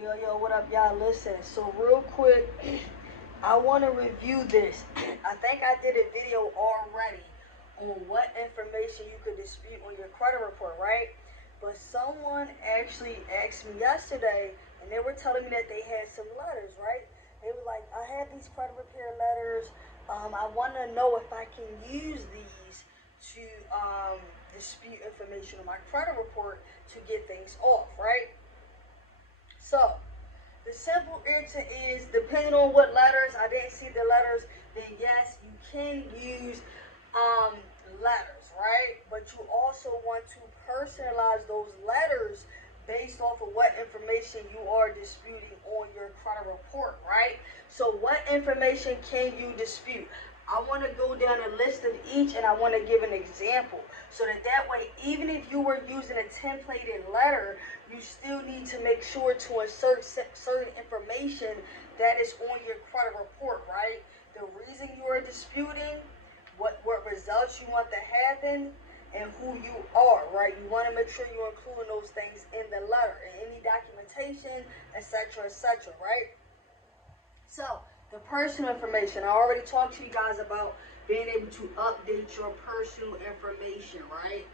Yo, what up, y'all? Listen, so real quick, I want to review this. I think I did a video already on what information you could dispute on your credit report, right? But someone actually asked me yesterday, and they were telling me that they had some letters, right? They were like, I have these credit repair letters. I want to know if I can use these to dispute information on my credit report to get things off, right? So, the simple answer is depending on what letters, I didn't see the letters, then yes, you can use um, letters, right? But you also want to personalize those letters based off of what information you are disputing on your credit report, right? So what information can you dispute? I want to go down a list of each and I want to give an example so that way, even if you were using a templated letter, you still need to make sure to insert certain information that is on your credit report, right? The reason you are disputing, what results you want to happen, and who you are, right? You want to make sure you're including those things in the letter, in any documentation, etc., right? So, the personal information. I already talked to you guys about being able to update your personal information, right?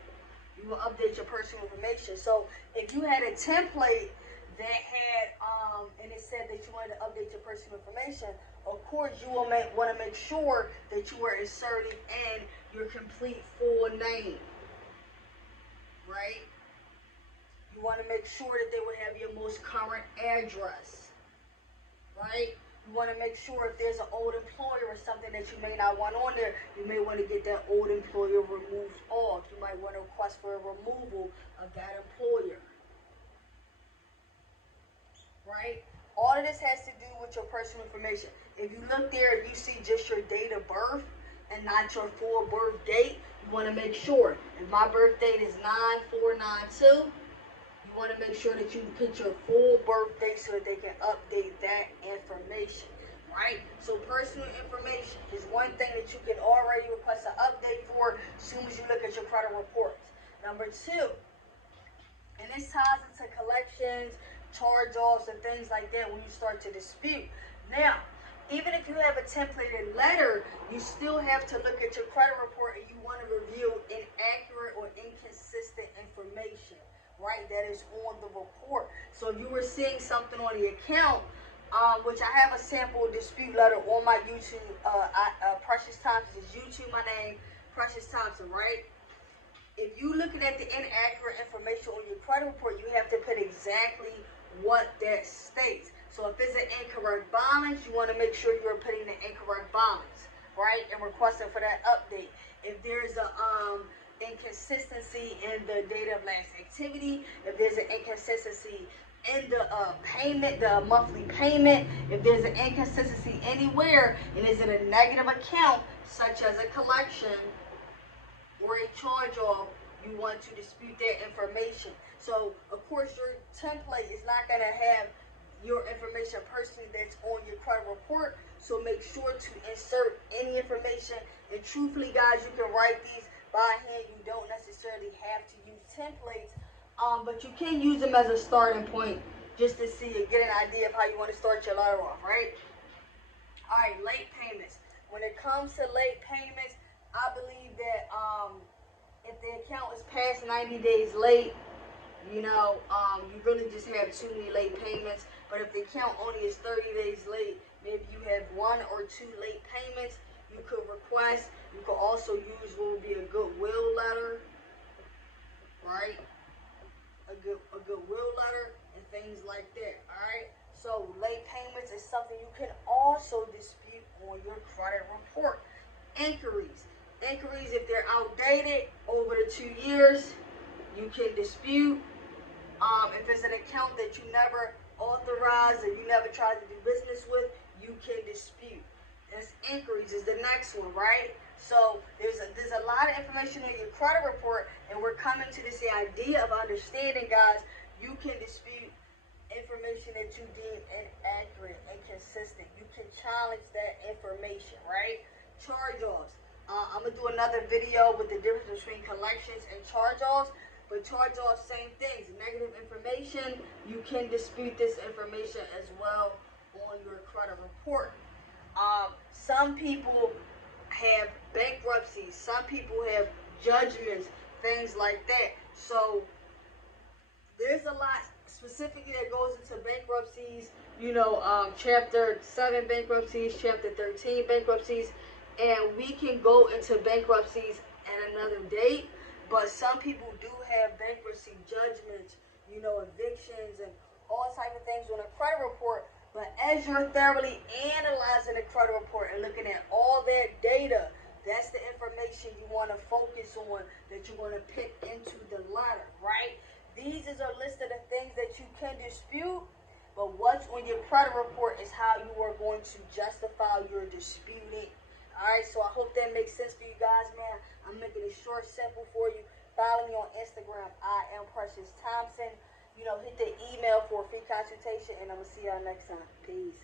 You will update your personal information. So, if you had a template that had, and it said that you wanted to update your personal information, of course you will want to make sure that you are inserting in your complete full name, right? You want to make sure that they would have your most current address, right? You want to make sure if there's an old employer or something that you may not want on there, you may want to get that old employer removed off. You might want to request for a removal of that employer, right? All of this has to do with your personal information. If you look there and you see just your date of birth and not your full birth date, you want to make sure. If my birth date is 9492, you want to make sure that you put your full birth date so that they can update that information, right? So personal information is one thing that you can already request an update for as soon as you look at your credit reports. Number two, and this ties into collections, charge-offs, and things like that when you start to dispute. Now, even if you have a templated letter, you still have to look at your credit report and you want to review inaccurate or inconsistent information, right, that is on the report. So if you were seeing something on the account, which I have a sample dispute letter on my YouTube, Precious Thompson is YouTube, my name, Precious Thompson, right? If you're looking at the inaccurate information on your credit report, you have to put exactly what that states. So if it's an incorrect balance, you want to make sure you're putting the incorrect balance, right? And requesting for that update. If there's a inconsistency in the date of last activity, if there's an inconsistency in the payment, the monthly payment, if there's an inconsistency anywhere, and is it a negative account, such as a collection or a charge off, you want to dispute that information. So, of course, your template is not going to have your information personally that's on your credit report. So make sure to insert any information. And truthfully, guys, you can write these by hand. You don't necessarily have to use templates, but you can use them as a starting point just to see and get an idea of how you want to start your letter off, right? All right, late payments. When it comes to late payments, I believe that if the account is past 90 days late, you really just have too many late payments. But if the account only is 30 days late, maybe you have 1 or 2 late payments, you could request. You could also use what would be a goodwill letter, right? A goodwill letter and things like that, all right? So late payments is something you can also dispute on your credit report. Inquiries. Inquiries, if they're outdated over the 2 years, you can dispute. If it's an account that you never authorized or you never tried to do business with, you can dispute. That's inquiries is the next one, right? So there's a lot of information on your credit report, and we're coming to this idea of understanding, guys. You can dispute information that you deem inaccurate, inconsistent. You can challenge that information, right? Charge-offs. I'm going to do another video with the difference between collections and charge-offs. But charge-off, same things. Negative information, you can dispute this information as well on your credit report. Some people have bankruptcies. Some people have judgments, things like that. So there's a lot specifically that goes into bankruptcies. Chapter 7 bankruptcies, Chapter 13 bankruptcies, and we can go into bankruptcies at another date. But some people do have bankruptcy judgments, evictions and all type of things on a credit report. But as you're thoroughly analyzing the credit report and looking at all that data, that's the information you want to focus on, that you're going to pick into the ladder, right? These is a list of the things that you can dispute, but what's on your credit report is how you are going to justify your disputing. Alright, so I hope that makes sense for you guys, man. I'm making it short, simple for you. Follow me on Instagram. I am Precious Thompson. Hit the email for a free consultation, and I'm going to see y'all next time. Peace.